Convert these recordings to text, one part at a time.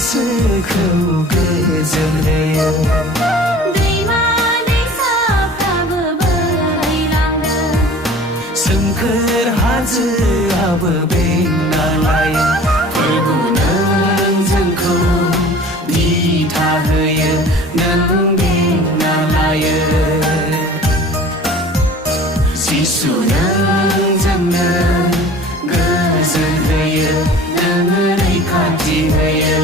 गोसोखौ गोजोन होयो दैमा दैसाफ्राबो बोहैलांदों सोमखोर हाजोआबो बेंना लायो फोरबु नों जोंखौ दिथा होयो नों बेंना लायो जिसु नों जोंनो गोजोन होयो नों रैखाथि होयो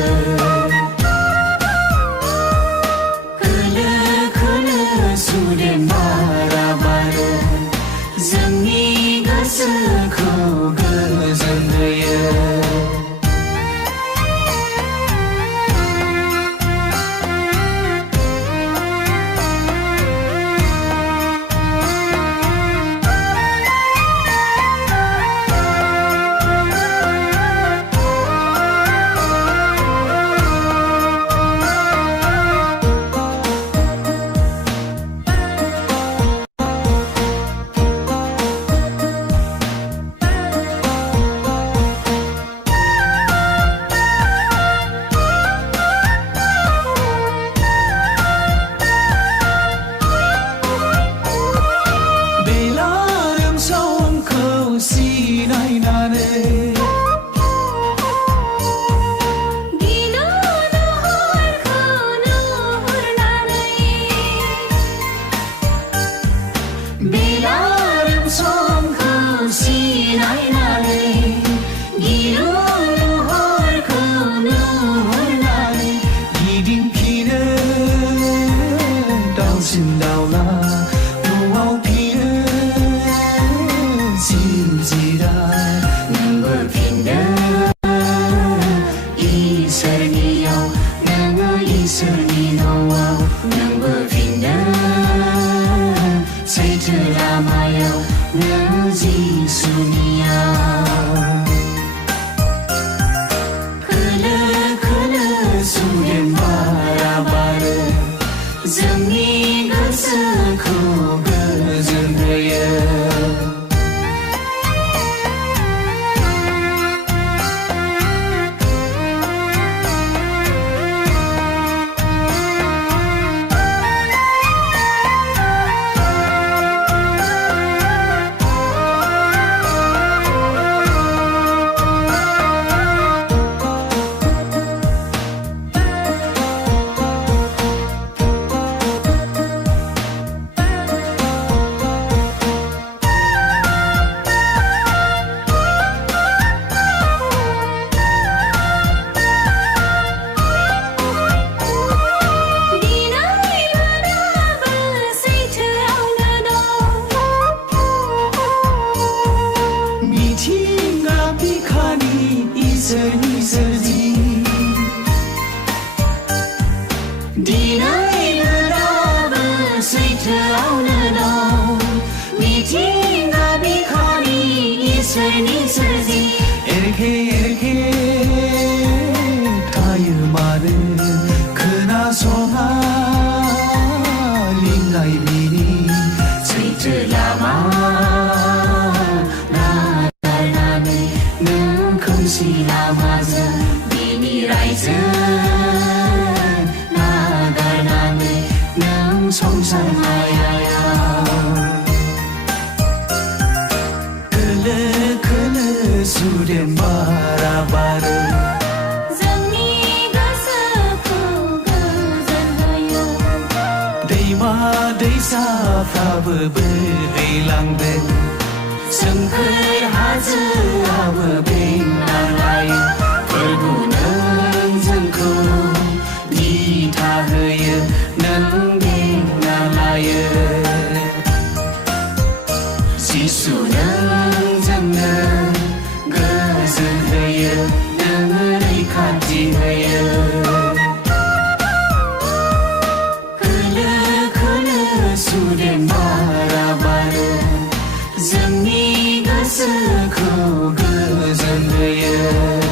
खोलो खोलो सुदेम बारा बारो जोंनि गोसोखौ गोजोन होयो जोंनि गोसोखौ गोजोन होयो इसोरनि सोरजि दिनै मोनाबो सैथोआवनो दं मिथिंगा बिखानि इसोरनि सोरजि एरखे एरखे थायो मारो खोनासङा लिंनाय बिनि सैथो लामा खोमसि लामाजों बिनि रायजो नागारनानै नों संसार मायायाव खोलो खोलो सुदेम बारा बारो जोंनि गोसोखौ गोजोन होयो दैमा दैसाफ्राबो बोहैलांदों सोमखोर हाजोआबो बेंना लायो फोरबु नों जोंखौ दिथा होयो नों बेंना लायो जिसु नों जोंनो गोजोन होयो नों रैखाथि होयो खोलो खोलो सुदेम बारा बारो जोंनि गोसोखौ गोजोन होयो